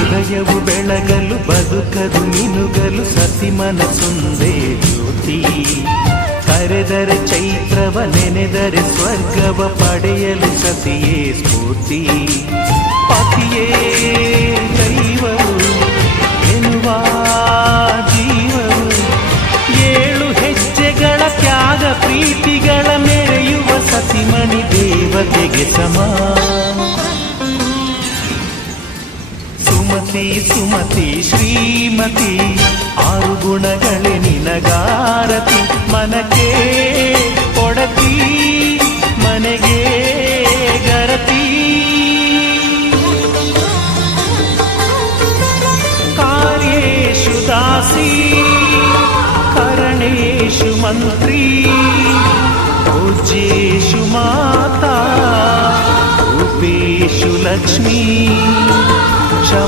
ಹೃದಯವು ಬೆಳಗಲು ಬದುಕದು ಮಿನುಗಲು ಸತಿ ಮನಸ್ಸೊಂದೇ ಜ್ಯೋತಿ. ಕರೆದರೆ ಚೈತ್ರವ ನೆನೆದರೆ ಸ್ವರ್ಗವ ಪಡೆಯಲು ಸತಿಯೇ ಸ್ಫೂರ್ತಿ. ಪತಿಯೇ ದೈವವು ಎನ್ನುವ ಜೀವವು, 7 ಹೆಜ್ಜೆಗಳ ತ್ಯಾಗ ಪ್ರೀತಿಗಳ ಮೆರೆಯುವ ಸತಿಮಣಿ ದೇವತೆಗೆ ಸಮ. ಸುಮತಿ ಸುಮತಿ ಶ್ರೀಮತಿ 6 ಗುಣಗಳೇ ನಿನಗಾರತಿ. ಮನಕ್ಕೆ ಕೊಡತಿ ಮನೆಗೆ ಗರತಿ. ಕಾರ್ಯೇಷು ದಾಸಿ ಕರಣೇಷು ಮಂತ್ರಿ. ಪೂಜ್ಯೇಷು ಮಾತಾ ರೂಪೇಷು ಲಕ್ಷ್ಮೀ.